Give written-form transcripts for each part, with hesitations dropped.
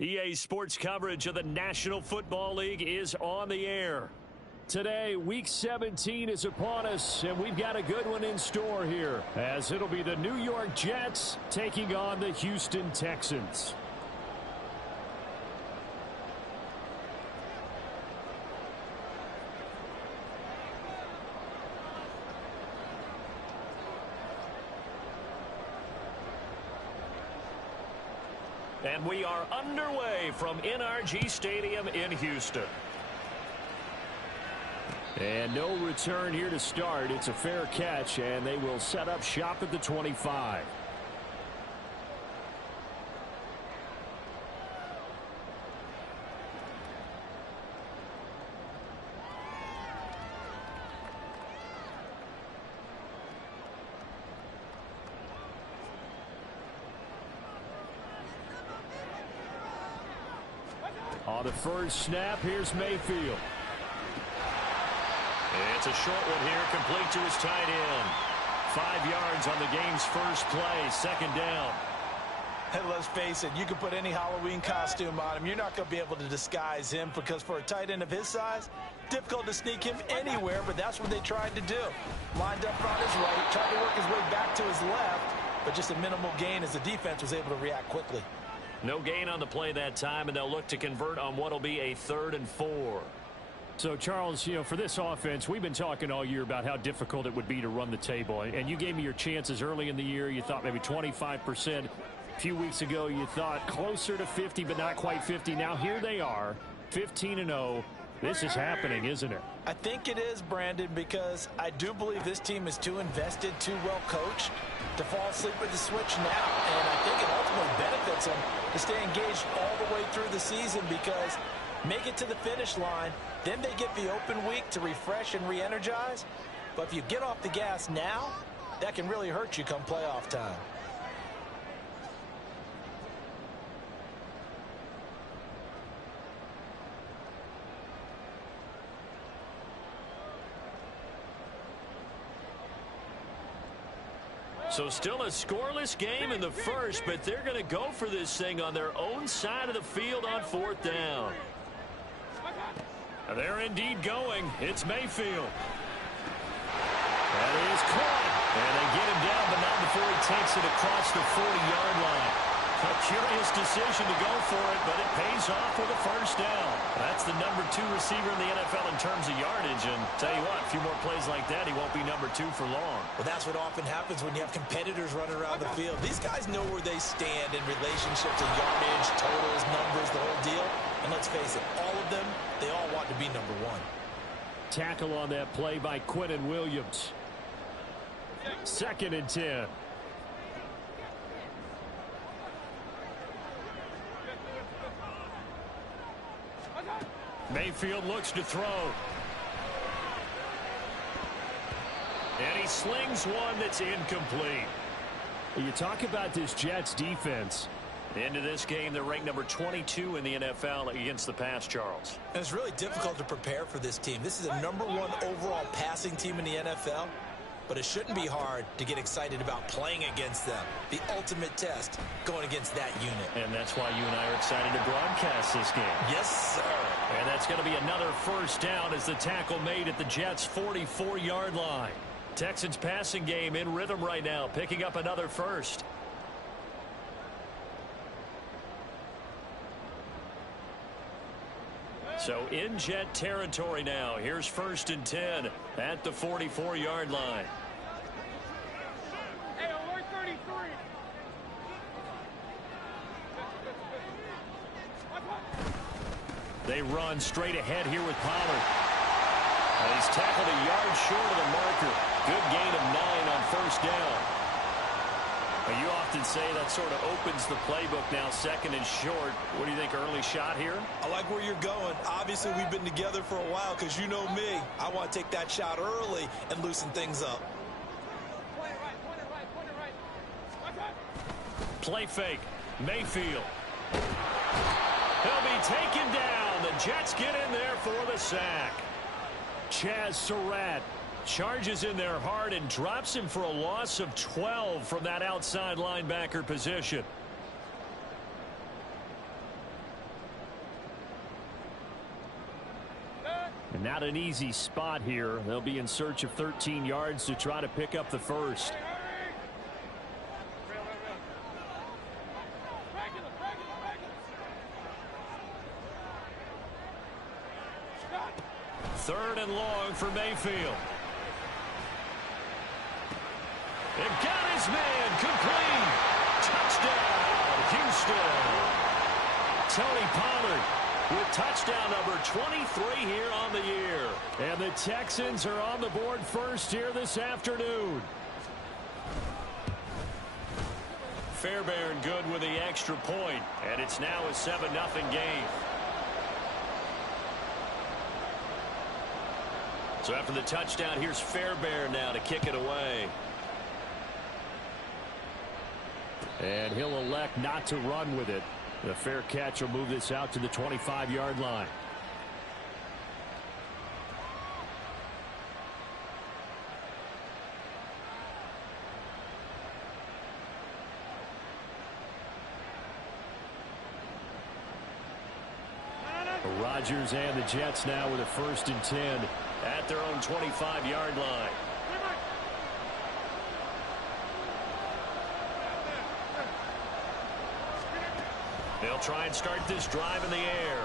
EA Sports coverage of the National Football League is on the air. Today, Week 17 is upon us, and we've got a good one in store here, as it'll be the New York Jets taking on the Houston Texans. And we are underway from NRG Stadium in Houston. And no return here to start. It's a fair catch, and they will set up shop at the 25. On the first snap, here's Mayfield. It's a short one here, complete to his tight end. 5 yards on the game's first play, second down. Hey, let's face it, you can put any Halloween costume on him. You're not going to be able to disguise him because for a tight end of his size, difficult to sneak him anywhere, but that's what they tried to do. Lined up on his right, tried to work his way back to his left, but just a minimal gain as the defense was able to react quickly. No gain on the play that time, and they'll look to convert on what will be a 3rd and 4. So, Charles, for this offense, we've been talking all year about how difficult it would be to run the table. And you gave me your chances early in the year. You thought maybe 25%. A few weeks ago, you thought closer to 50, but not quite 50. Now, here they are, 15-0. This is happening, isn't it? I think it is, Brandon, because I do believe this team is too invested, too well coached to fall asleep with the switch now. And I think it ultimately benefits them to stay engaged all the way through the season because make it to the finish line, then they get the open week to refresh and re-energize. But if you get off the gas now, that can really hurt you come playoff time. So still a scoreless game in the first, but they're going to go for this thing on their own side of the field on 4th down. They're indeed going. It's Mayfield. That is caught. And they get him down, but not before he takes it across the 40-yard line. A curious decision to go for it, but it pays off with a first down. That's the number 2 receiver in the NFL in terms of yardage. And tell you what, a few more plays like that, he won't be number 2 for long. Well, that's what often happens when you have competitors running around the field. These guys know where they stand in relationship to yardage, totals, numbers, the whole deal. And let's face it, all of them, they all want to be number 1. Tackle on that play by Quinnen Williams. 2nd and 10. Mayfield looks to throw. And he slings one that's incomplete. You talk about this Jets defense. Into this game, they're ranked number 22 in the NFL against the pass, Charles. And it's really difficult to prepare for this team. This is a number 1 overall passing team in the NFL. But it shouldn't be hard to get excited about playing against them. The ultimate test going against that unit. And that's why you and I are excited to broadcast this game. Yes, sir. And that's going to be another first down as the tackle made at the Jets' 44-yard line. Texans passing game in rhythm right now, picking up another first. So in Jet territory now. Here's 1st and 10 at the 44-yard line. Hey, alert 33. They run straight ahead here with Pollard. He's tackled a yard short of the marker. Good gain of 9 on first down. You often say that sort of opens the playbook now, 2nd and short. What do you think, early shot here? I like where you're going. Obviously, we've been together for a while because you know me. I want to take that shot early and loosen things up. Play fake. Mayfield. He'll be taken down. The Jets get in there for the sack. Chaz Surratt charges in there hard and drops him for a loss of 12 from that outside linebacker position. Not an easy spot here. They'll be in search of 13 yards to try to pick up the first. Third and long for Mayfield. They've got his man complete. Touchdown, Houston. Tony Pollard with touchdown number 23 here on the year. And the Texans are on the board first here this afternoon. Fairbairn good with the extra point, and it's now a 7-0 game. So after the touchdown, here's Fairbairn now to kick it away. And he'll elect not to run with it. The fair catch will move this out to the 25-yard line. Rodgers and the Jets now with a 1st and 10 at their own 25-yard line. They'll try and start this drive in the air.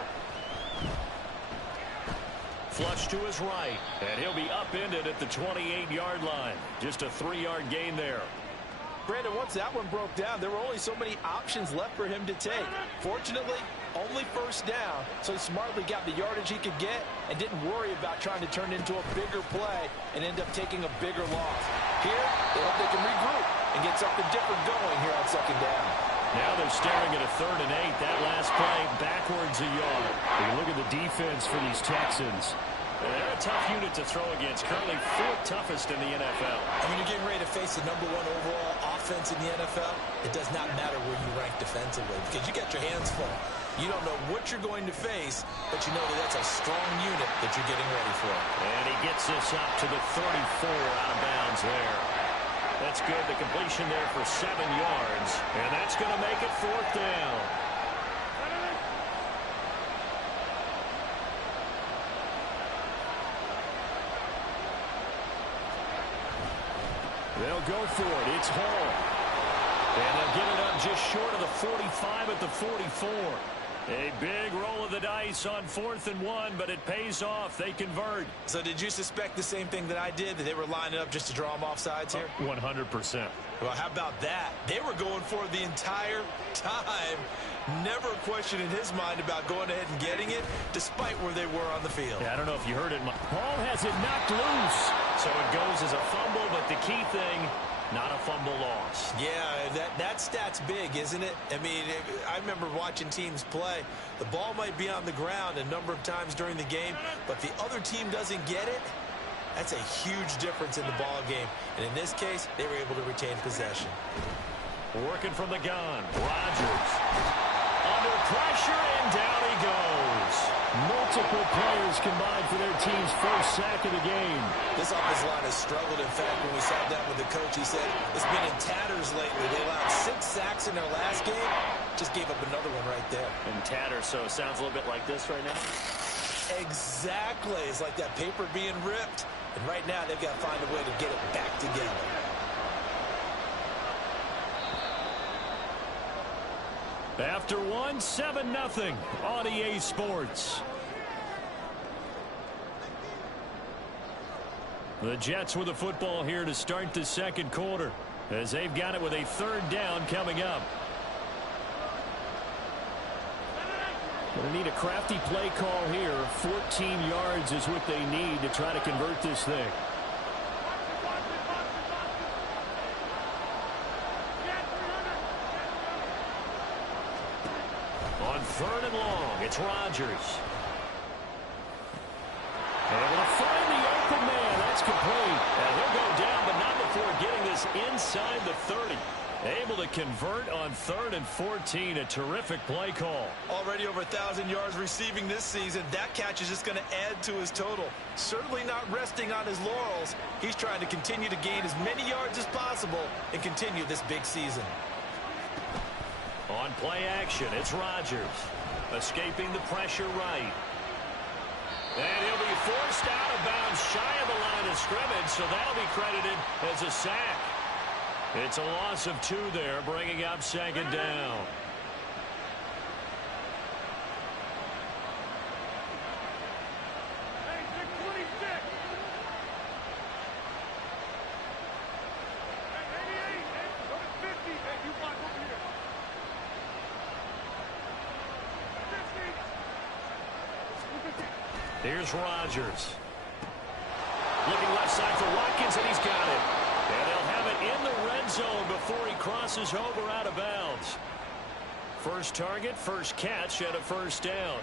Flush to his right, and he'll be upended at the 28-yard line. Just a 3-yard gain there. Brandon, once that one broke down, there were only so many options left for him to take. Fortunately, only 1st down, so he smartly got the yardage he could get and didn't worry about trying to turn into a bigger play and end up taking a bigger loss. Here, they hope they can regroup and get something different going here on 2nd down. Now they're staring at a 3rd and 8. That last play backwards a yard. You look at the defense for these Texans. They're a tough unit to throw against. Currently 4th toughest in the NFL. And when you're getting ready to face the #1 overall offense in the NFL, it does not matter where you rank defensively because you got your hands full. You don't know what you're going to face, but you know that that's a strong unit that you're getting ready for. And he gets this up to the 34 out of bounds there. That's good. The completion there for 7 yards. And that's going to make it 4th down. They'll go for it. It's Hall. And they'll get it up just short of the 45 at the 44. A big roll of the dice on 4th and 1, but it pays off. They convert. So did you suspect the same thing that I did, that they were lining up just to draw them off sides here? 100%. Well, how about that? They were going for it the entire time. Never a question in his mind about going ahead and getting it, despite where they were on the field. Yeah, I don't know if you heard it. Hall has it knocked loose. So it goes as a fumble, but the key thing, not a fumble loss. Yeah, that stat's big, isn't it? I mean, I remember watching teams play. The ball might be on the ground a number of times during the game, but the other team doesn't get it. That's a huge difference in the ball game. And in this case, they were able to retain possession. Working from the gun. Rodgers. Under pressure, and down he goes. Multiple players combined for their team's 1st sack of the game. This offensive line has struggled. In fact, when we sat down with the coach, he said it's been in tatters lately. They allowed 6 sacks in their last game. Just gave up another one right there. In tatters, so it sounds a little bit like this right now? Exactly. It's like that paper being ripped. And right now, they've got to find a way to get it back together. After 7-0 on EA Sports. The Jets with the football here to start the 2nd quarter, as they've got it with a 3rd down coming up. Going to need a crafty play call here. 14 yards is what they need to try to convert this thing. On 3rd and long, it's Rodgers. Able to find the open man. That's complete. And he'll go down, but not before getting this inside the 30. Able to convert on 3rd and 14. A terrific play call. Already over 1,000 yards receiving this season. That catch is just going to add to his total. Certainly not resting on his laurels. He's trying to continue to gain as many yards as possible and continue this big season. On play action, it's Rodgers. Escaping the pressure right. And he'll be forced out of bounds shy of the line of scrimmage, so that'll be credited as a sack. It's a loss of 2 there, bringing up second down. Here's Rodgers. Looking left side for Watkins, and he's got it. And they'll have it in the red zone before he crosses over out of bounds. First target, first catch, and a first down.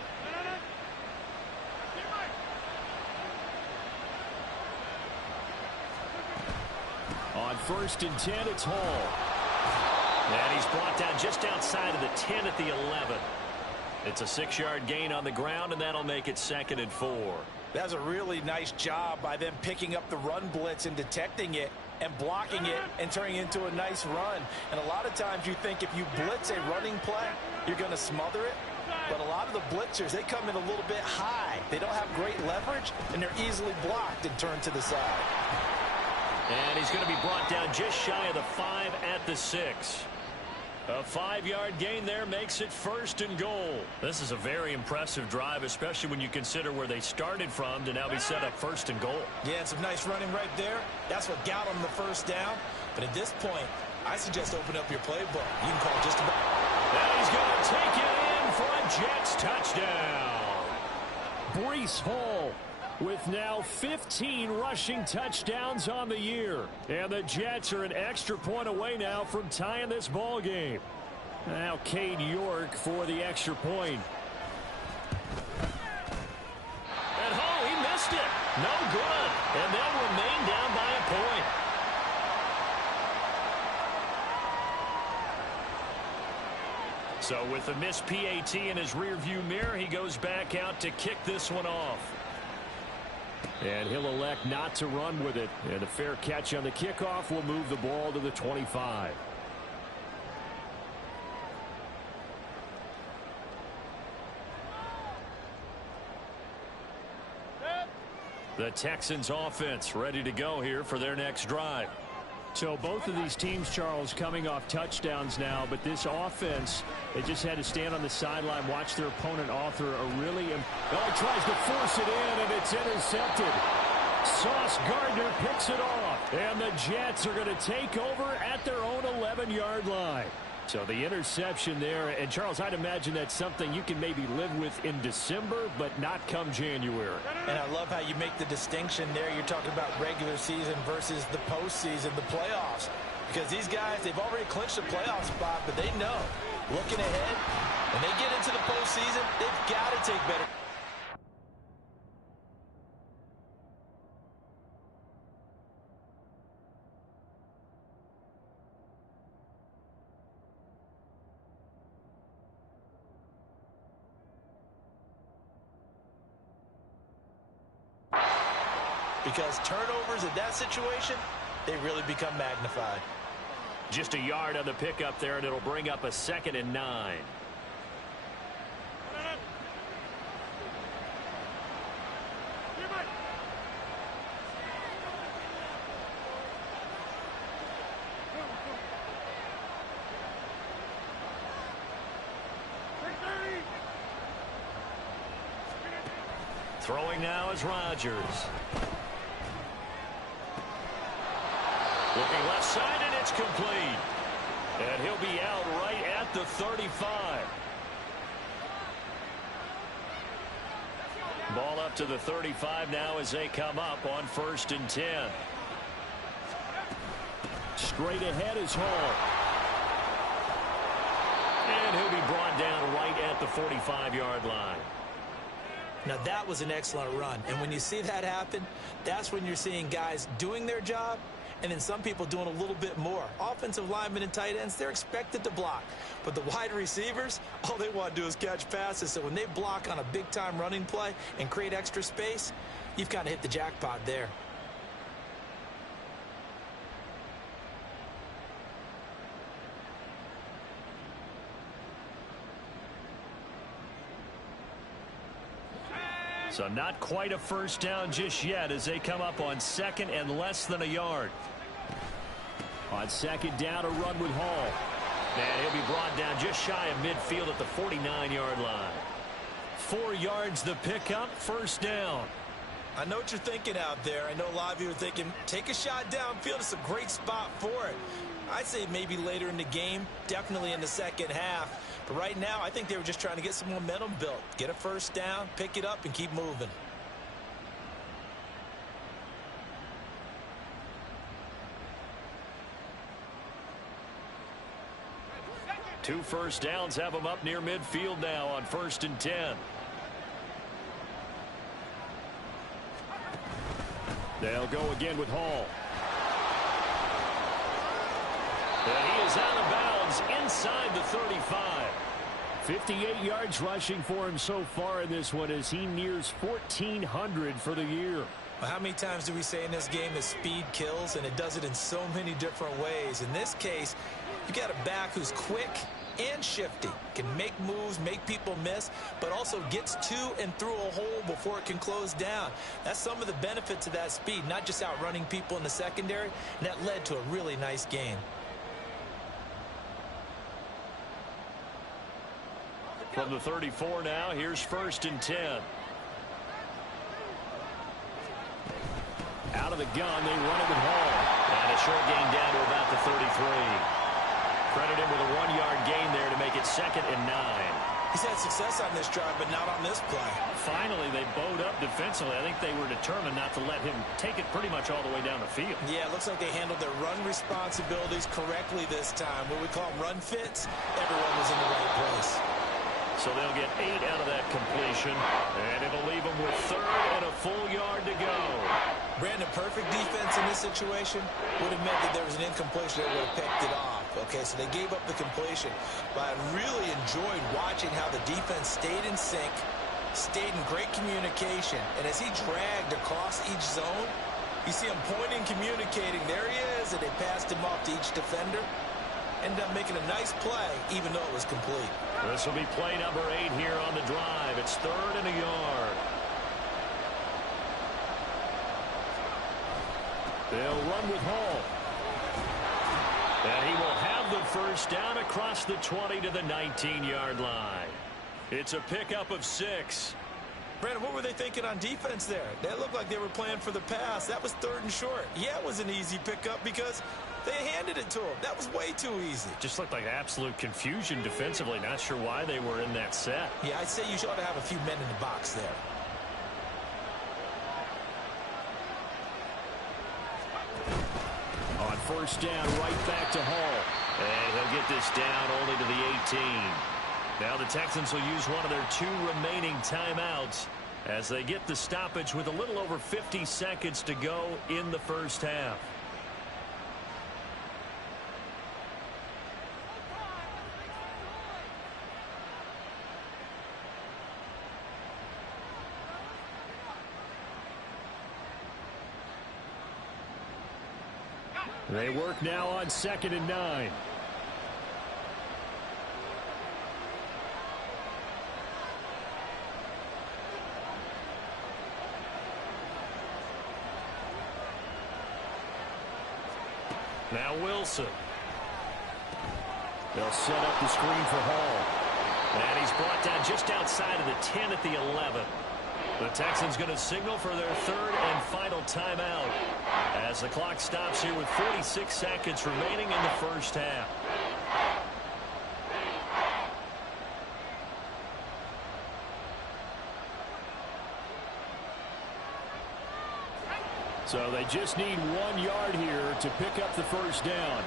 On 1st and 10, it's Hall. And he's brought down just outside of the 10 at the 11. It's a 6-yard gain on the ground, and that'll make it 2nd and 4. That's a really nice job by them picking up the run blitz and detecting it and blocking it and turning it into a nice run. And a lot of times you think if you blitz a running play, you're going to smother it. But a lot of the blitzers, they come in a little bit high. They don't have great leverage, and they're easily blocked and turned to the side. And he's going to be brought down just shy of the 5 at the 6. A 5-yard gain there makes it 1st and goal. This is a very impressive drive, especially when you consider where they started from to now be set up 1st and goal. Yeah, some nice running right there. That's what got them the first down. But at this point, I suggest open up your playbook. You can call just about. And he's going to take it in for a Jets touchdown. Breece Hall with now 15 rushing touchdowns on the year. And the Jets are an extra point away now from tying this ball game. Now Cade York for the extra point. And Hall, he missed it. No good. And they'll remain down by a point. So with the missed PAT in his rearview mirror, he goes back out to kick this one off. And he'll elect not to run with it. And a fair catch on the kickoff will move the ball to the 25. The Texans offense ready to go here for their next drive. So both of these teams, Charles, coming off touchdowns now, but this offense, they just had to stand on the sideline, watch their opponent author a really... Oh, he tries to force it in, and it's intercepted. Sauce Gardner picks it off, and the Jets are going to take over at their own 11-yard line. So the interception there, and Charles, I'd imagine that's something you can maybe live with in December, but not come January. And I love how you make the distinction there. You're talking about regular season versus the postseason, the playoffs. Because these guys, they've already clinched a playoff spot, but they know, looking ahead, when they get into the postseason, they've got to take better. Because turnovers in that situation, they really become magnified. Just a yard on the pickup there, and it'll bring up a 2nd and 9. Throwing now is Rodgers. Looking left side, and it's complete. And he'll be out right at the 35. Ball up to the 35 now as they come up on 1st and 10. Straight ahead is Hall. And he'll be brought down right at the 45-yard line. Now, that was an excellent run. And when you see that happen, that's when you're seeing guys doing their job and then some people doing a little bit more. Offensive linemen and tight ends, they're expected to block. But the wide receivers, all they want to do is catch passes. So when they block on a big-time running play and create extra space, you've kind of hit the jackpot there. So not quite a first down just yet as they come up on second and less than a yard. On second down, a run with Hall. And he'll be brought down just shy of midfield at the 49-yard line. 4 yards the pickup, first down. I know what you're thinking out there. I know a lot of you are thinking, take a shot downfield. It's a great spot for it. I'd say maybe later in the game, definitely in the second half. But right now, I think they were just trying to get some momentum built. Get a first down, pick it up, and keep moving. Two first downs have them up near midfield now on 1st and 10. They'll go again with Hall. And he is out of bounds inside the 35. 58 yards rushing for him so far in this one as he nears 1,400 for the year. Well, how many times do we say in this game that speed kills, and it does it in so many different ways? In this case, you got a back who's quick and shifty, can make moves, make people miss, but also gets to and through a hole before it can close down. That's some of the benefits of that speed, not just outrunning people in the secondary, and that led to a really nice game. From the 34 now, here's 1st and 10. Out of the gun, they run it with Hall. And a short gain down to about the 33. Credit him with a 1-yard gain there to make it 2nd and 9. He's had success on this drive, but not on this play. Finally, they bowed up defensively. I think they were determined not to let him take it pretty much all the way down the field. Yeah, it looks like they handled their run responsibilities correctly this time. What we call them run fits, everyone was in the right place. So they'll get 8 out of that completion, and it'll leave them with 3rd and a full yard to go. Brandon, perfect defense in this situation would have meant that there was an incompletion that would have picked it off. Okay, so they gave up the completion. But I really enjoyed watching how the defense stayed in sync, stayed in great communication. And as he dragged across each zone, you see him pointing, communicating. There he is, and they passed him off to each defender. Ended up making a nice play, even though it was complete. This will be play number 8 here on the drive. It's 3rd and a yard. They'll run with Hall. And he will have the first down across the 20 to the 19-yard line. It's a pickup of 6. Brandon, what were they thinking on defense there? That looked like they were playing for the pass. That was 3rd and short. Yeah, it was an easy pickup because they handed it to him. That was way too easy. Just looked like absolute confusion defensively. Not sure why they were in that set. Yeah, I'd say you ought to have a few men in the box there. On first down, right back to Hall. And he'll get this down only to the 18. Now the Texans will use one of their 2 remaining timeouts as they get the stoppage with a little over 50 seconds to go in the first half. They work now on 2nd and 9. Now Wilson. They'll set up the screen for Hall. And he's brought down just outside of the 10 at the 11. The Texans going to signal for their 3rd and final timeout as the clock stops here with 46 seconds remaining in the first half. So they just need 1 yard here to pick up the first down.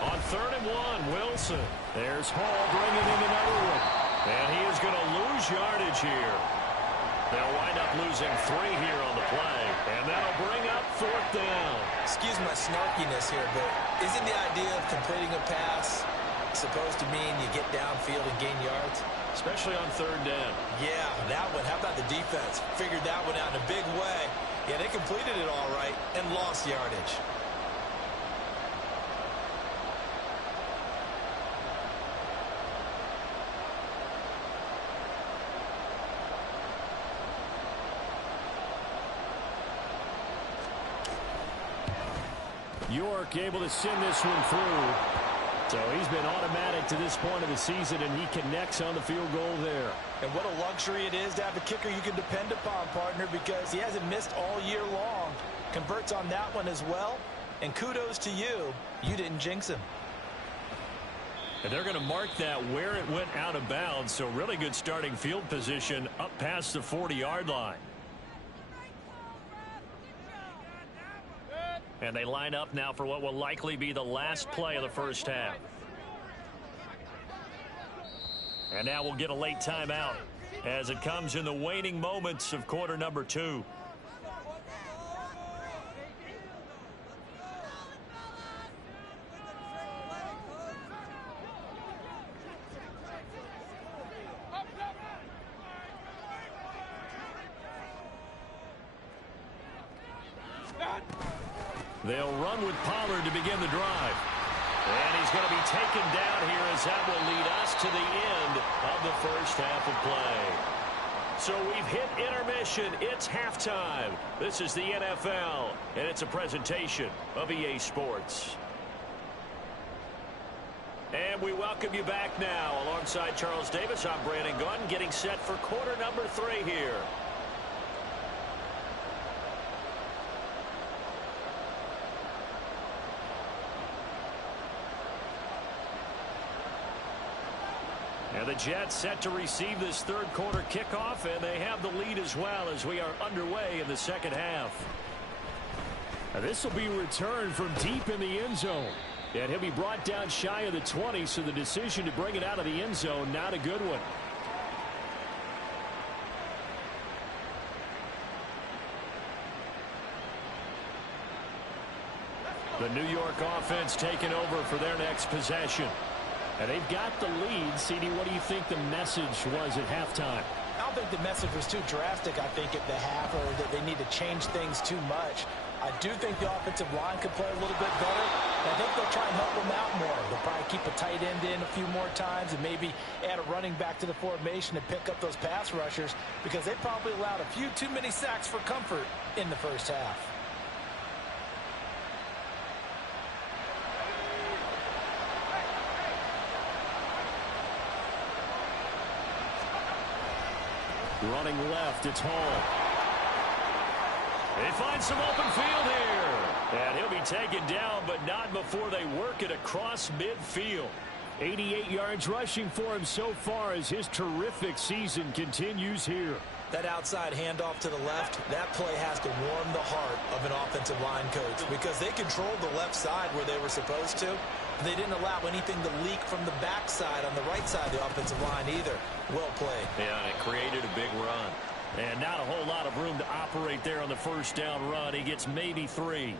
On 3rd and 1, Wilson. There's Hall bringing in another one. And he is going to lose yardage here. They'll wind up losing 3 here on the play. And that'll bring up 4th down. Excuse my snarkiness here, but isn't the idea of completing a pass supposed to mean you get downfield and gain yards? Especially on 3rd down. Yeah, that one. How about the defense? Figured that one out in a big way. Yeah, they completed it all right and lost yardage. York able to send this one through. So he's been automatic to this point of the season, and he connects on the field goal there. And what a luxury it is to have a kicker you can depend upon, partner, because he hasn't missed all year long. Converts on that one as well. And kudos to you. You didn't jinx him. And they're going to mark that where it went out of bounds. So really good starting field position up past the 40-yard line. And they line up now for what will likely be the last play of the first half. And now we'll get a late timeout as it comes in the waning moments of quarter number 2. They'll run with Pollard to begin the drive. And he's going to be taken down here as that will lead us to the end of the first half of play. So we've hit intermission. It's halftime. This is the NFL, and it's a presentation of EA Sports. And we welcome you back now. Alongside Charles Davis, I'm Brandon Gunn, getting set for quarter number 3 here. And the Jets set to receive this third quarter kickoff, and they have the lead as well as we are underway in the second half. Now this will be returned from deep in the end zone. And he'll be brought down shy of the 20, so the decision to bring it out of the end zone, not a good one. The New York offense taking over for their next possession. And they've got the lead. CD, what do you think the message was at halftime? I don't think the message was too drastic, I think, at the half, or that they need to change things too much. I do think the offensive line could play a little bit better. I think they'll try and help them out more. They'll probably keep a tight end in a few more times and maybe add a running back to the formation to pick up those pass rushers, because they probably allowed a few too many sacks for comfort in the first half. Running left, it's Hall. They find some open field here. And he'll be taken down, but not before they work it across midfield. 88 yards rushing for him so far as his terrific season continues here. That outside handoff to the left, that play has to warm the heart of an offensive line coach, because they controlled the left side where they were supposed to. They didn't allow anything to leak from the backside on the right side of the offensive line either. Well played. Yeah, and it created a big run. And not a whole lot of room to operate there on the first down run. He gets maybe 3.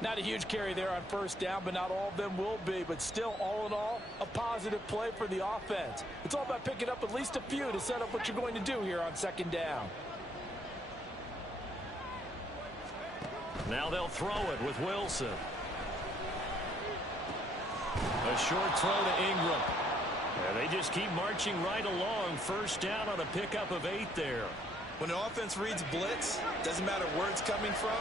Not a huge carry there on first down, but not all of them will be. But still, all in all, a positive play for the offense. It's all about picking up at least a few to set up what you're going to do here on second down. Now they'll throw it with Wilson. A short throw to Ingram. And they just keep marching right along. First down on a pickup of 8 there. When the offense reads blitz, doesn't matter where it's coming from,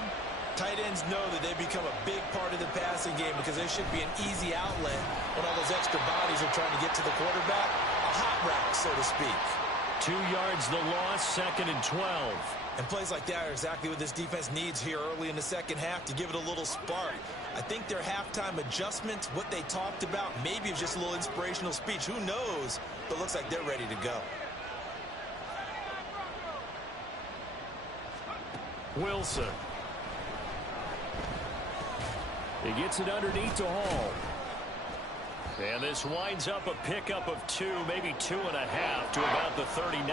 tight ends know that they become a big part of the passing game, because they should be an easy outlet when all those extra bodies are trying to get to the quarterback. A hot route, so to speak. 2 yards the loss, 2nd and 12. And plays like that are exactly what this defense needs here early in the second half to give it a little spark. I think their halftime adjustments, what they talked about, maybe it's just a little inspirational speech. Who knows? But looks like they're ready to go. Wilson. He gets it underneath to Hall. And this winds up a pickup of 2, maybe 2.5 to about the 39.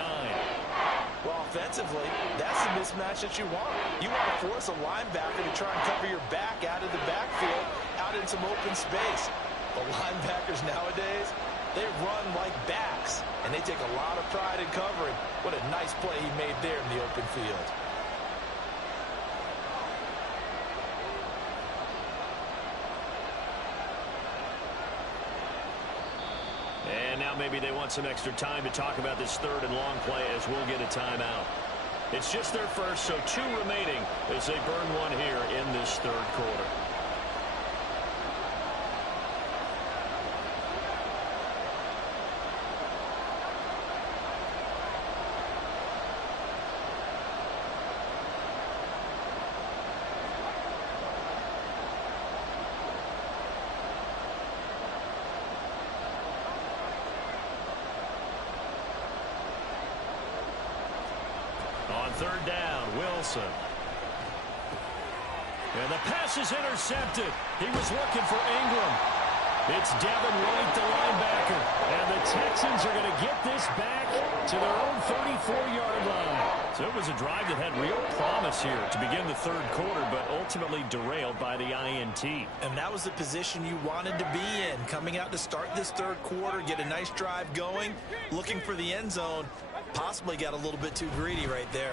Well, offensively, that's the mismatch that you want. You want to force a linebacker to try and cover your back out of the backfield, out in some open space. But linebackers nowadays, they run like backs, and they take a lot of pride in covering. What a nice play he made there in the open field. And now maybe they want some extra time to talk about this third and long play, as we'll get a timeout. It's just their first, so 2 remaining as they burn one here in this third quarter. third down, Wilson. And the pass is intercepted. He was looking for Ingram. It's Devin White, the linebacker. And the Texans are going to get this back to their own 34-yard line. So it was a drive that had real promise here to begin the third quarter, but ultimately derailed by the INT. And that was the position you wanted to be in, coming out to start this third quarter, get a nice drive going, looking for the end zone. Possibly got a little bit too greedy right there.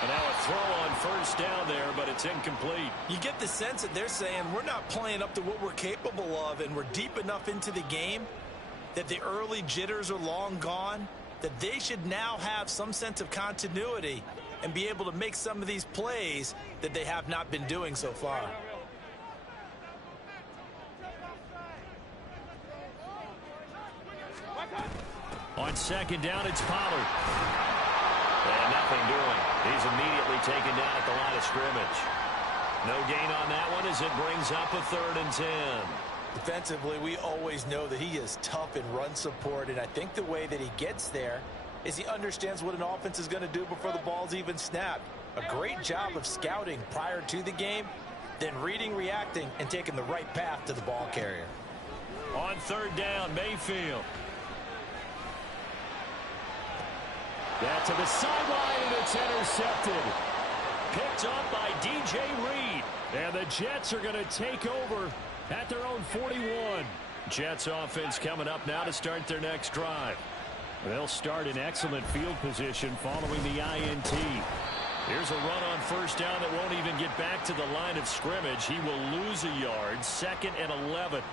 And now a throw on first down there, but it's incomplete. You get the sense that they're saying we're not playing up to what we're capable of, and we're deep enough into the game that the early jitters are long gone, that they should now have some sense of continuity and be able to make some of these plays that they have not been doing so far. On second down, it's Pollard. And nothing doing. He's immediately taken down at the line of scrimmage. No gain on that one as it brings up a 3rd and 10. Defensively, we always know that he is tough in run support, and I think the way that he gets there is he understands what an offense is going to do before the ball's even snapped. A great job of scouting prior to the game, then reading, reacting, and taking the right path to the ball carrier. On 3rd down, Mayfield. That to the sideline, and it's intercepted. Picked up by DJ Reed. And the Jets are going to take over at their own 41. Jets offense coming up now to start their next drive. They'll start in excellent field position following the INT. Here's a run on first down that won't even get back to the line of scrimmage. He will lose a yard, 2nd and 11.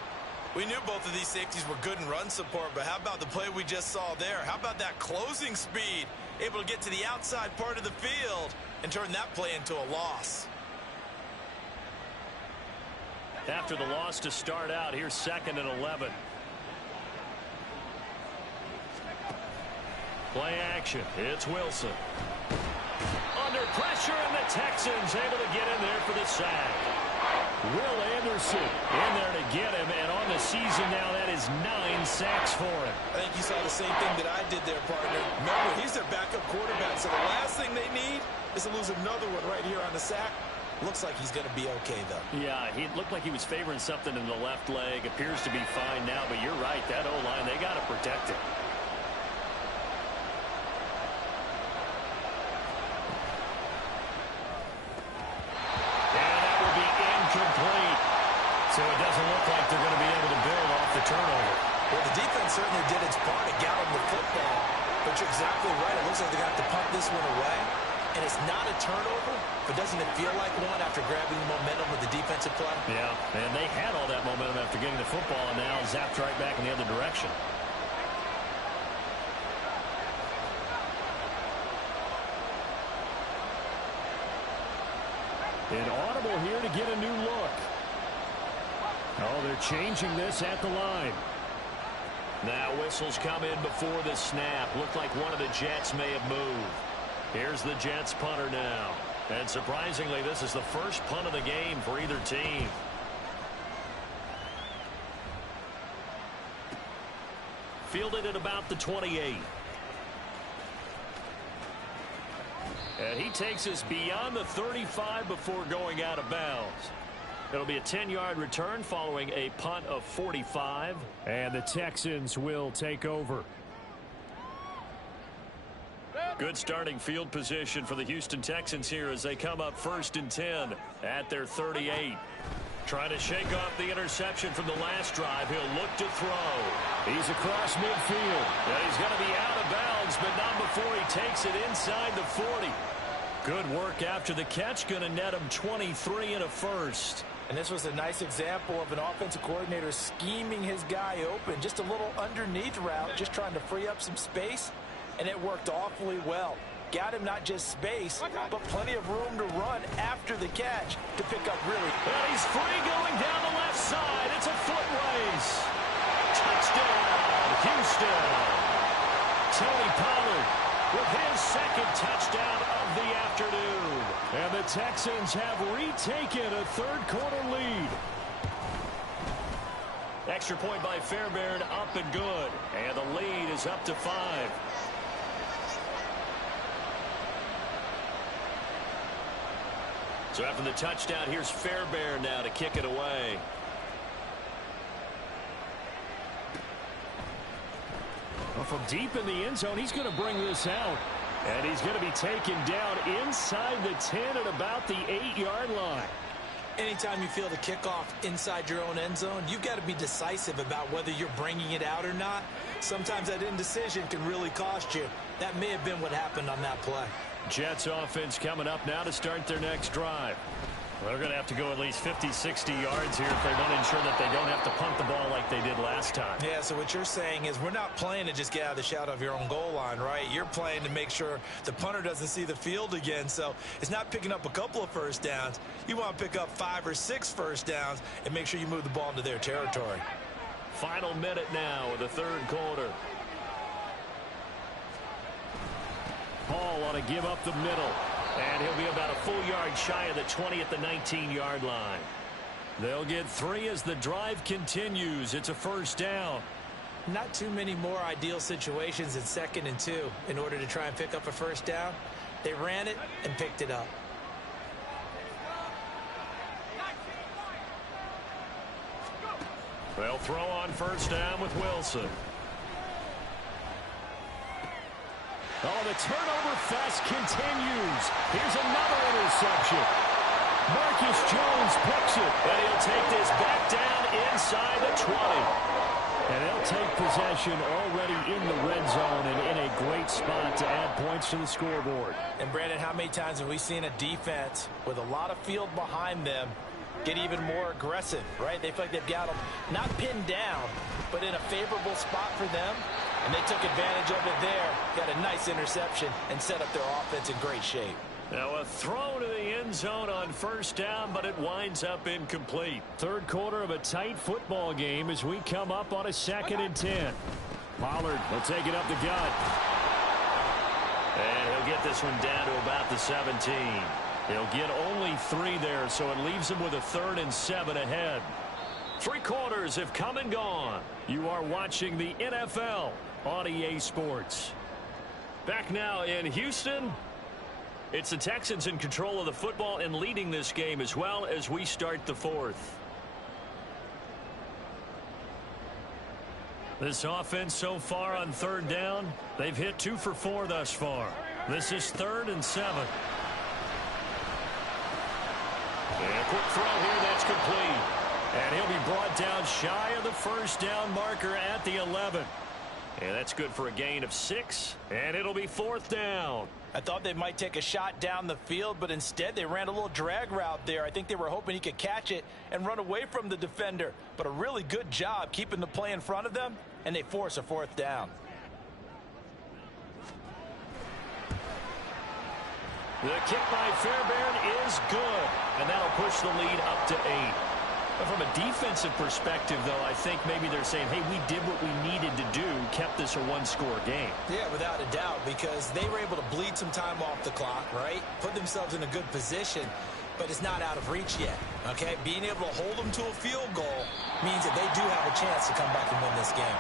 We knew both of these safeties were good in run support, but how about the play we just saw there? How about that closing speed? Able to get to the outside part of the field and turn that play into a loss. After the loss to start out, here's 2nd and 11. Play action. It's Wilson. Under pressure, and the Texans able to get in there for the sack. Will Anderson in there to get him, and on the season now, that is 9 sacks for him. I think you saw the same thing that I did there, partner. Remember, he's their backup quarterback, so the last thing they need is to lose another one right here on the sack. Looks like he's going to be okay, though. Yeah, he looked like he was favoring something in the left leg. Appears to be fine now, but you're right. That O-line, they got to protect it. Complete. So it doesn't look like they're going to be able to build off the turnover. Well, the defense certainly did its part to get them the football. But you're exactly right. It looks like they're going to have to punt this one away. And it's not a turnover, but doesn't it feel like one after grabbing the momentum with the defensive play? Yeah, and they had all that momentum after getting the football, and now zapped right back in the other direction. An audible here to get a new look. Oh, they're changing this at the line. Now whistles come in before the snap. Looked like one of the Jets may have moved. Here's the Jets punter now. And surprisingly, this is the first punt of the game for either team. Fielded at about the 28. And he takes us beyond the 35 before going out of bounds. It'll be a 10-yard return following a punt of 45. And the Texans will take over. Good starting field position for the Houston Texans here as they come up 1st and 10 at their 38. Trying to shake off the interception from the last drive. He'll look to throw. He's across midfield. And he's going to be out of bounds, but not before he takes it inside the 40. Good work after the catch. Going to net him 23 and a first. And this was a nice example of an offensive coordinator scheming his guy open. Just a little underneath route, just trying to free up some space. And it worked awfully well. Got him not just space, but plenty of room to run after the catch to pick up really. And he's free going down the left side. It's a foot race. Touchdown, Houston. Tony Pollard with his 2nd touchdown of the afternoon. And the Texans have retaken a third-quarter lead. Extra point by Fairbairn, up and good. And the lead is up to 5. So after the touchdown, here's Fairbairn now to kick it away. Well, from deep in the end zone, he's going to bring this out. And he's going to be taken down inside the 10 at about the 8-yard line. Anytime you feel the kickoff inside your own end zone, you've got to be decisive about whether you're bringing it out or not. Sometimes that indecision can really cost you. That may have been what happened on that play. Jets offense coming up now to start their next drive. Well, they're going to have to go at least 50, 60 yards here if they want to ensure that they don't have to punt the ball like they did last time. Yeah, so what you're saying is we're not playing to just get out of the shadow of your own goal line, right? You're playing to make sure the punter doesn't see the field again. So it's not picking up a couple of first downs. You want to pick up 5 or 6 first downs and make sure you move the ball into their territory. Final minute now of the third quarter. Hall ought to give up the middle. And he'll be about a full yard shy of the 20 at the 19-yard line. They'll get 3 as the drive continues. It's a first down. Not too many more ideal situations in 2nd and 2 in order to try and pick up a first down. They ran it and picked it up. They'll throw on first down with Wilson. Oh, the turnover fest continues. Here's another interception. Marcus Jones picks it, and he'll take this back down inside the 20. And they'll take possession already in the red zone and in a great spot to add points to the scoreboard. And, Brandon, how many times have we seen a defense with a lot of field behind them get even more aggressive, right? They feel like they've got them not pinned down, but in a favorable spot for them. And they took advantage of it there, got a nice interception, and set up their offense in great shape. Now a throw to the end zone on first down, but it winds up incomplete. Third quarter of a tight football game as we come up on a 2nd and 10. Pollard will take it up the gut. And he'll get this one down to about the 17. He'll get only 3 there, so it leaves him with a 3rd and 7 ahead. 3 quarters have come and gone. You are watching the NFL on EA Sports. Back now in Houston, it's the Texans in control of the football and leading this game as well as we start the 4th. This offense so far on 3rd down, they've hit 2 for 4 thus far. This is 3rd and 7. And a quick throw here, that's complete. And he'll be brought down shy of the first down marker at the 11. And that's good for a gain of 6. And it'll be 4th down. I thought they might take a shot down the field, but instead they ran a little drag route there. I think they were hoping he could catch it and run away from the defender. But a really good job keeping the play in front of them, and they force a 4th down. The kick by Fairbairn is good. And that'll push the lead up to 8. But from a defensive perspective, though, I think maybe they're saying, hey, we did what we needed to do, kept this a 1-score game. Yeah, without a doubt, because they were able to bleed some time off the clock, right? Put themselves in a good position, but it's not out of reach yet, okay? Being able to hold them to a field goal means that they do have a chance to come back and win this game.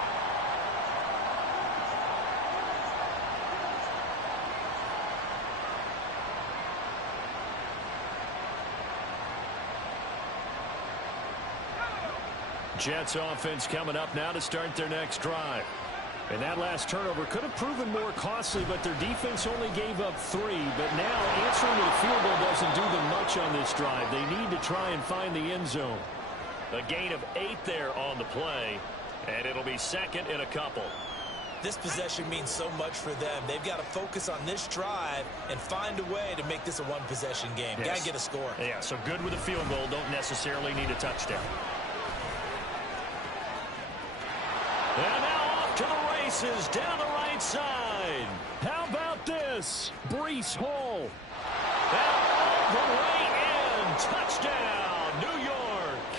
Jets offense coming up now to start their next drive. And that last turnover could have proven more costly, but their defense only gave up 3. But now answering the field goal doesn't do them much on this drive. They need to try and find the end zone. A gain of 8 there on the play, and it'll be 2nd and a couple. This possession means so much for them. They've got to focus on this drive and find a way to make this a 1-possession game. Yes. Got to get a score. Yeah, so good with a field goal. Don't necessarily need a touchdown. And now off to the races down the right side. How about this? Breece Hall. And all the way in. Touchdown, New York.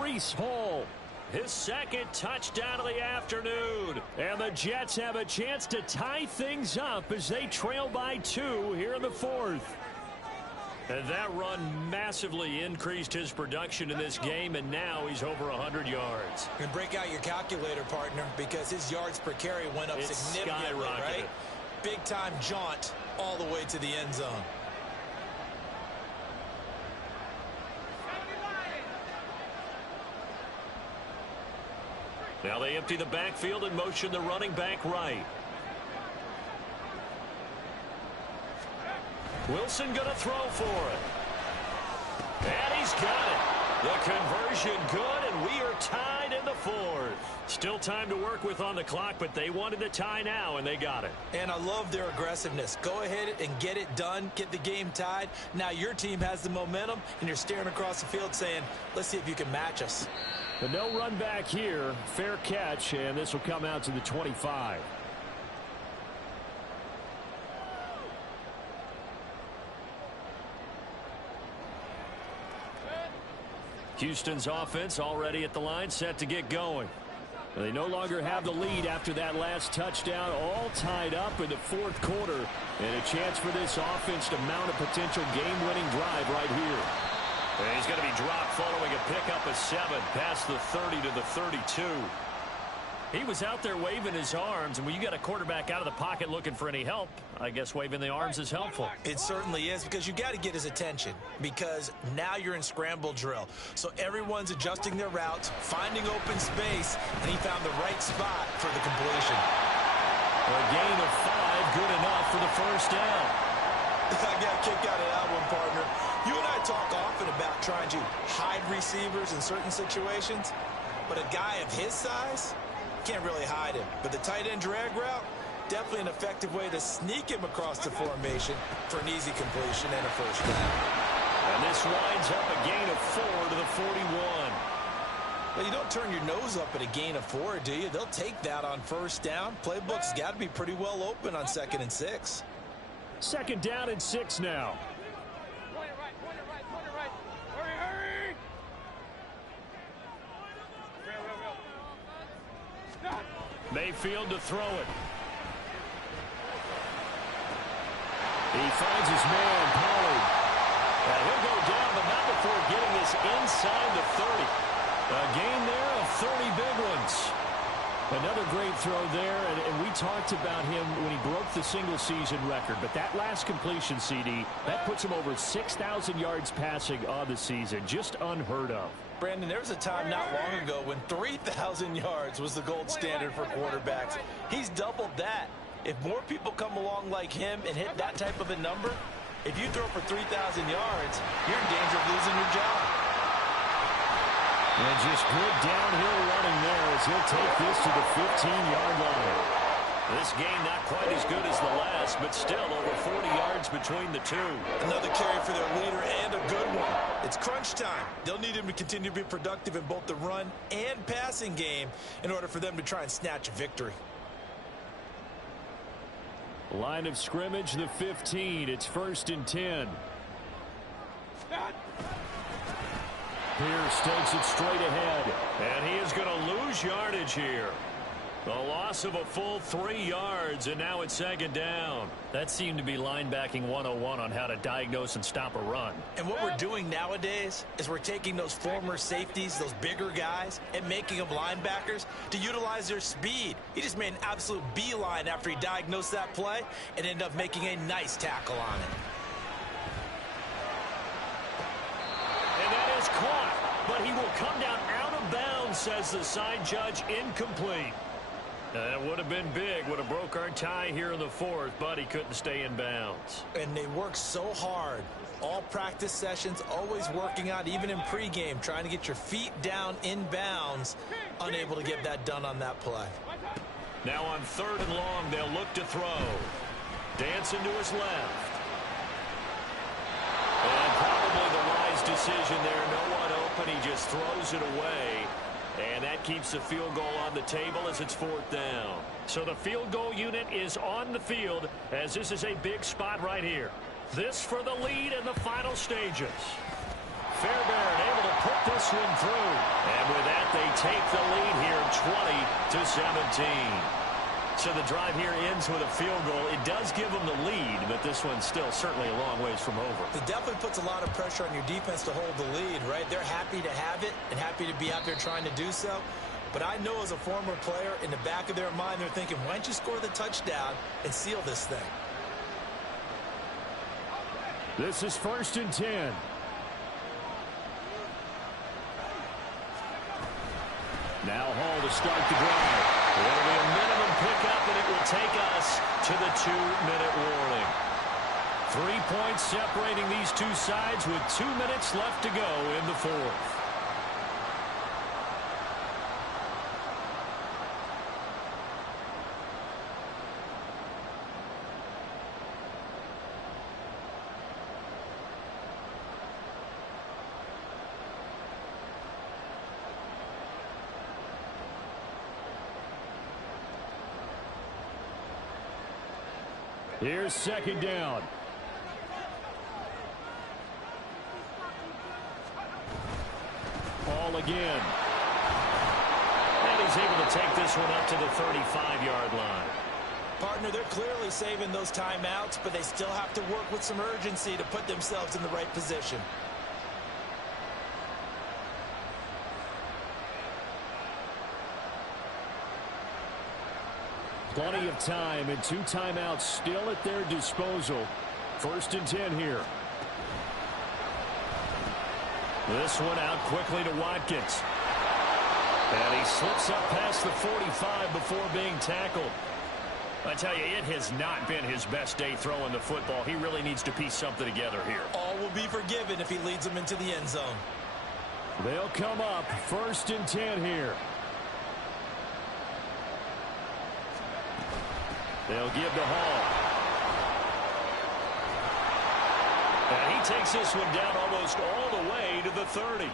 Breece Hall. His 2nd touchdown of the afternoon. And the Jets have a chance to tie things up as they trail by 2 here in the 4th. And that run massively increased his production in this game, and now he's over 100 yards. And break out your calculator, partner, because his yards per carry went up significantly, right? Big-time jaunt all the way to the end zone. Now they empty the backfield and motion the running back right. Wilson going to throw for it. And he's got it. The conversion good, and we are tied in the fourth. Still time to work with on the clock, but they wanted the tie now, and they got it. And I love their aggressiveness. Go ahead and get it done. Get the game tied. Now your team has the momentum, and you're staring across the field saying, let's see if you can match us. But no run back here. Fair catch, and this will come out to the 25. Houston's offense already at the line, set to get going. They no longer have the lead after that last touchdown, all tied up in the fourth quarter. And a chance for this offense to mount a potential game-winning drive right here. And he's going to be dropped following a pickup of 7 past the 30 to the 32. He was out there waving his arms, and when you got a quarterback out of the pocket looking for any help, I guess waving the arms is helpful. It certainly is, because you got to get his attention, because now you're in scramble drill. So everyone's adjusting their routes, finding open space, and he found the right spot for the completion. A gain of 5, good enough for the first down. I got a kick out of that one, partner. You and I talk often about trying to hide receivers in certain situations, but a guy of his size can't really hide him. But the tight end drag route, definitely an effective way to sneak him across the formation for an easy completion and a first down. And this winds up a gain of 4 to the 41. Well, you don't turn your nose up at a gain of 4, do you? They'll take that on first down. Playbook's got to be pretty well open on 2nd and 6. 2nd down and 6 now. Mayfield to throw it. He finds his man, Pollard. He'll go down, but not before getting this inside the 30. A gain there of 30 big ones. Another great throw there, and we talked about him when he broke the single-season record. But that last completion, CD, that puts him over 6,000 yards passing on the season. Just unheard of. Brandon, there was a time not long ago when 3,000 yards was the gold standard for quarterbacks. He's doubled that. If more people come along like him and hit that type of a number, if you throw for 3,000 yards, you're in danger of losing your job. And just good downhill running there as he'll take this to the 15-yard line. This game not quite as good as the last, but still over 40 yards between the two. Another carry for their leader, and a good one. It's crunch time. They'll need him to continue to be productive in both the run and passing game in order for them to try and snatch a victory. Line of scrimmage, the 15. It's 1st and 10. Pierce takes it straight ahead. And he is going to lose yardage here. The loss of a full 3 yards, and now it's 2nd down. That seemed to be linebacking 101 on how to diagnose and stop a run. And what we're doing nowadays is we're taking those former safeties, those bigger guys, and making them linebackers to utilize their speed. He just made an absolute beeline after he diagnosed that play and ended up making a nice tackle on it. And that is caught, but he will come down out of bounds, says the side judge. Incomplete. That would have been big, would have broke our tie here in the 4th, but he couldn't stay in bounds. And they work so hard. All practice sessions, always working out, even in pregame, trying to get your feet down in bounds, unable to get that done on that play. Now on 3rd and long, they'll look to throw. Dancing to his left. And probably the wise decision there. No one open, he just throws it away. And that keeps the field goal on the table as it's 4th down. So the field goal unit is on the field as this is a big spot right here. This for the lead in the final stages. Fairbairn able to put this one through. And with that, they take the lead here 20-17. So the drive here ends with a field goal. It does give them the lead, but this one's still certainly a long ways from over. It definitely puts a lot of pressure on your defense to hold the lead, right? They're happy to have it and happy to be out there trying to do so. But I know as a former player, in the back of their mind, they're thinking, why don't you score the touchdown and seal this thing? This is 1st and 10. Now Hall to start the drive. It'll be a minimum pickup, and it will take us to the 2-minute warning. 3 points separating these two sides with 2 minutes left to go in the fourth. Here's second down. Ball again. And he's able to take this one up to the 35-yard line. Partner, they're clearly saving those timeouts, but they still have to work with some urgency to put themselves in the right position. Plenty of time and 2 timeouts still at their disposal. 1st and 10 here. This one out quickly to Watkins. And he slips up past the 45 before being tackled. I tell you, it has not been his best day throwing the football. He really needs to piece something together here. All will be forgiven if he leads them into the end zone. They'll come up 1st and 10 here. They'll give to Hall. And he takes this one down almost all the way to the 30.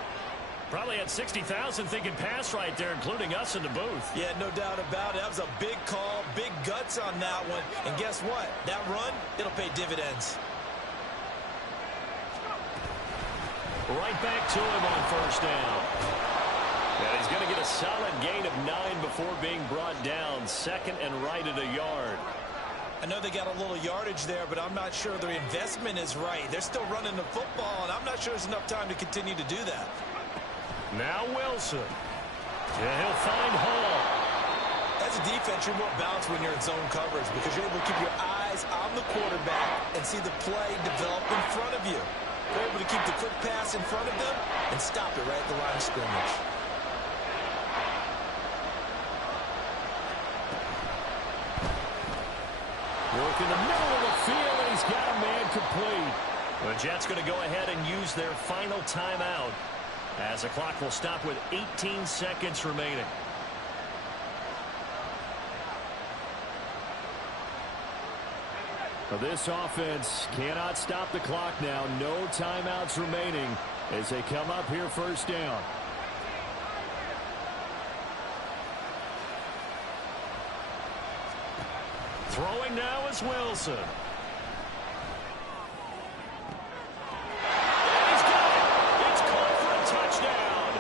Probably had 60,000 thinking pass right there, including us in the booth. Yeah, no doubt about it. That was a big call, big guts on that one. And guess what? That run, it'll pay dividends. Right back to him on 1st down. And he's going to get a solid gain of 9 before being brought down. 2nd and right at a yard. I know they got a little yardage there, but I'm not sure their investment is right. They're still running the football, and I'm not sure there's enough time to continue to do that. Now Wilson. Yeah, he'll find Hall. As a defense, you're more balanced when you're in zone coverage because you're able to keep your eyes on the quarterback and see the play develop in front of you. They're able to keep the quick pass in front of them and stop it right at the line of scrimmage. Work in the middle of the field, and he's got a man complete. The Jets going to go ahead and use their final timeout as the clock will stop with 18 seconds remaining. This offense cannot stop the clock now. No timeouts remaining as they come up here 1st down. Throwing now is Wilson. And he's got it. It's caught for a touchdown.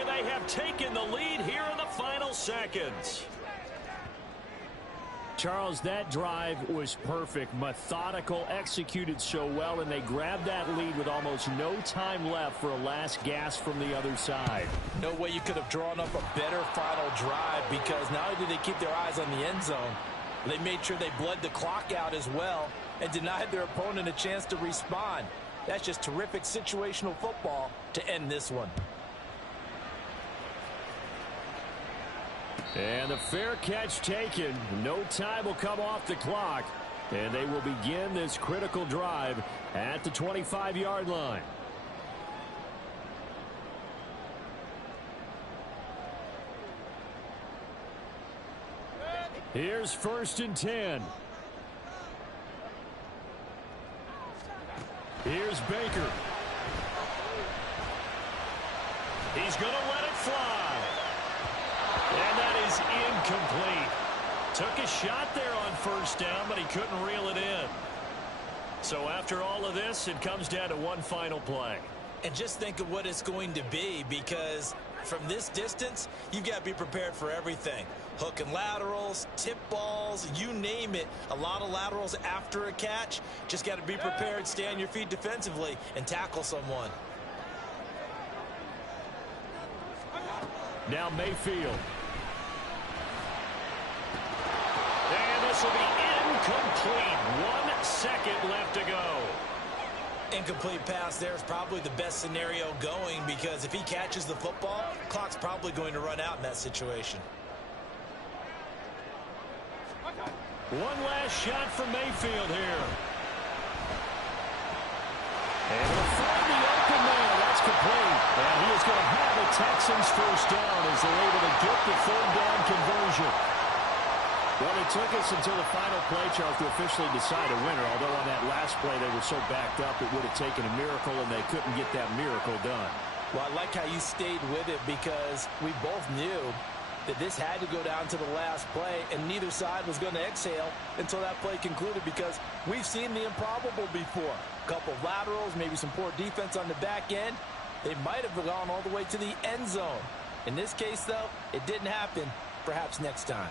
And they have taken the lead here in the final seconds. Charles, that drive was perfect, methodical, executed so well, and they grabbed that lead with almost no time left for a last gasp from the other side. No way you could have drawn up a better final drive because not only did they keep their eyes on the end zone, they made sure they bled the clock out as well and denied their opponent a chance to respond. That's just terrific situational football to end this one. And the fair catch taken. No time will come off the clock. And they will begin this critical drive at the 25-yard line. Here's 1st and 10. Here's Baker. He's going to let it fly. And that is incomplete. Took a shot there on 1st down, but he couldn't reel it in. So after all of this, it comes down to one final play. And just think of what it's going to be, because from this distance, you've got to be prepared for everything. Hook and laterals, tip balls, you name it. A lot of laterals after a catch. Just got to be prepared, stay on your feet defensively, and tackle someone. Now Mayfield. And this will be incomplete. 1 second left to go. Incomplete pass there is probably the best scenario going, because if he catches the football, clock's probably going to run out in that situation. One last shot from Mayfield here. And he'll find the open man. That's complete. And he is going to have a Texans first down as they're able to get the third down conversion. Well, it took us until the final play, Charles, to officially decide a winner. Although on that last play they were so backed up, it would have taken a miracle, and they couldn't get that miracle done. Well, I like how you stayed with it, because we both knew that this had to go down to the last play, and neither side was going to exhale until that play concluded, because we've seen the improbable before. A couple of laterals, maybe some poor defense on the back end. They might have gone all the way to the end zone. In this case, though, it didn't happen. Perhaps next time.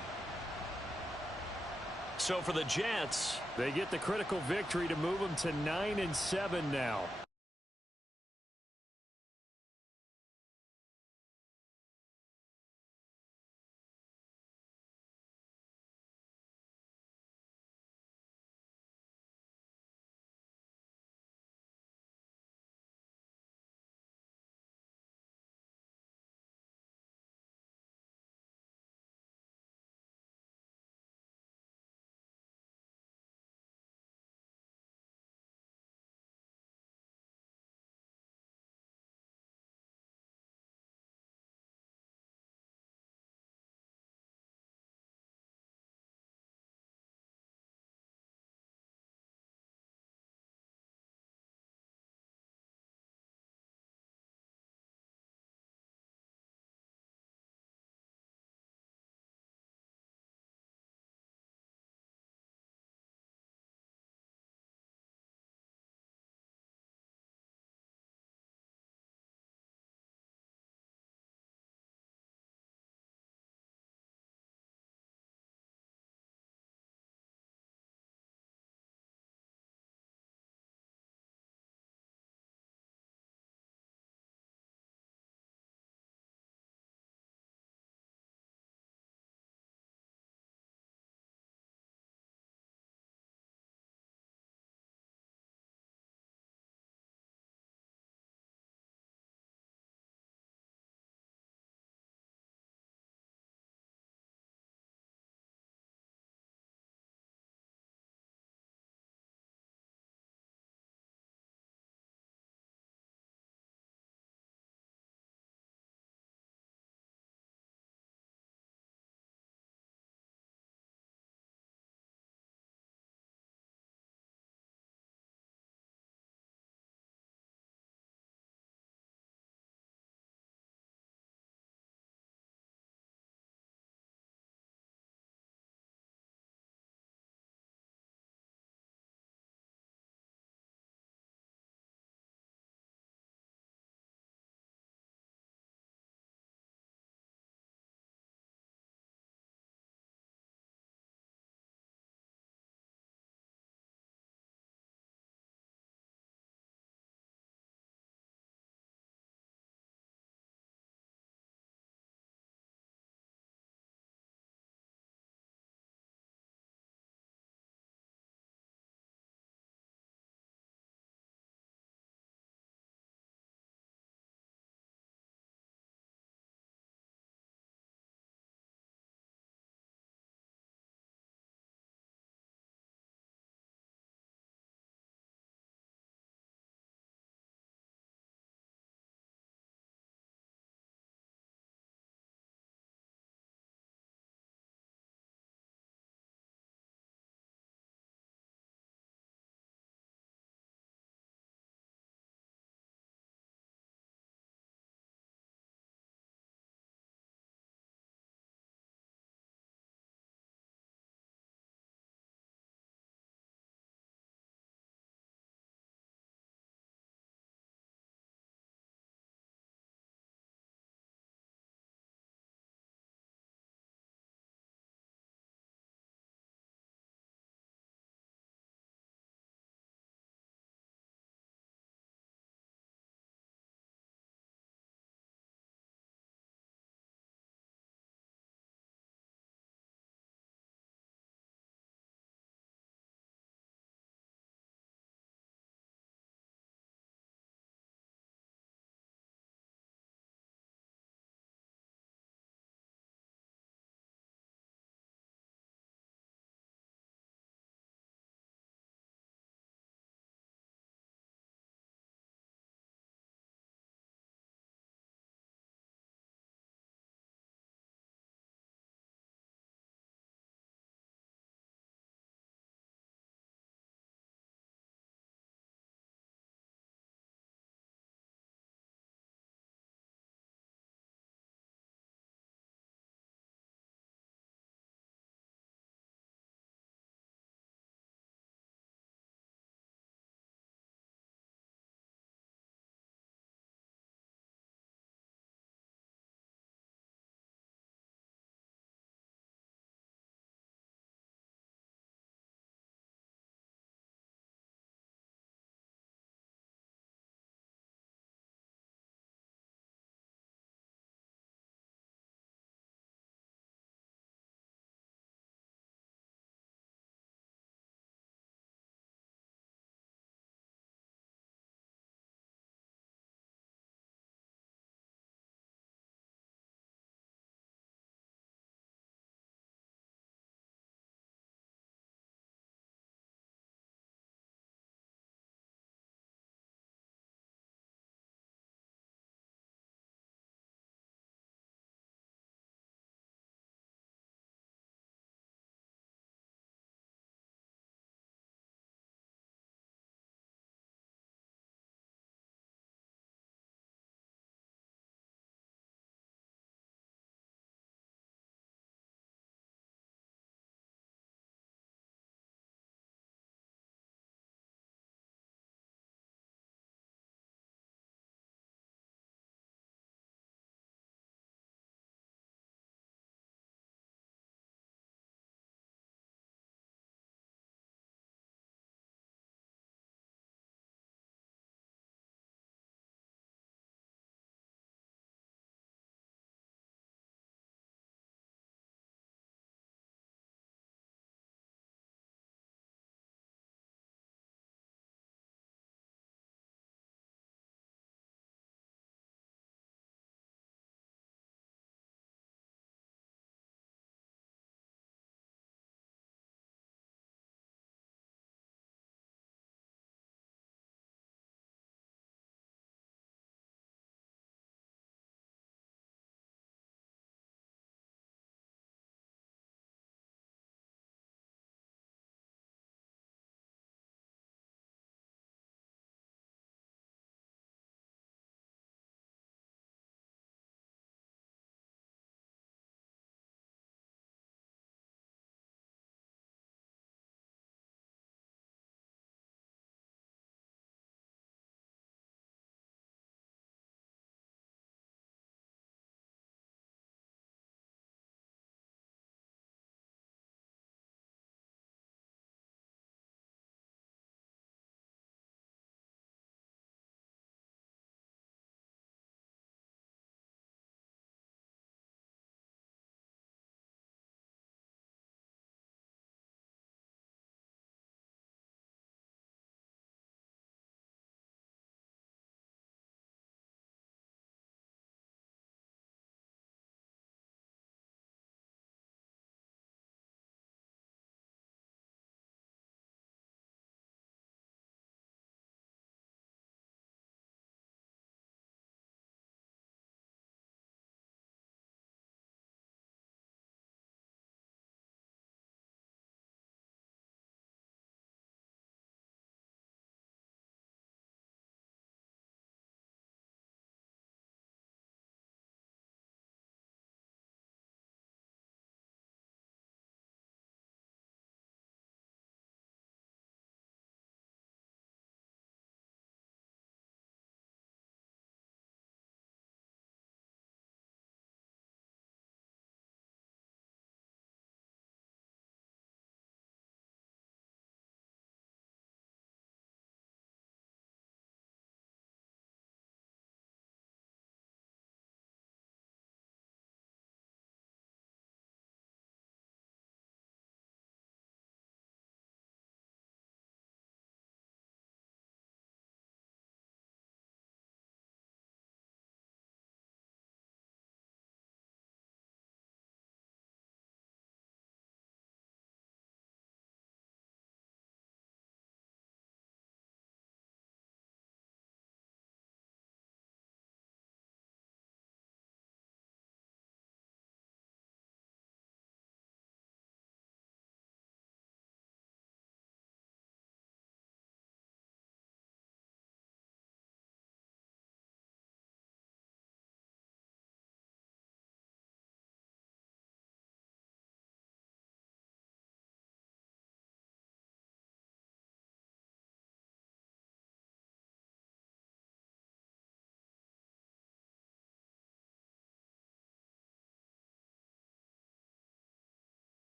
So for the Jets, they get the critical victory to move them to 9-7 now.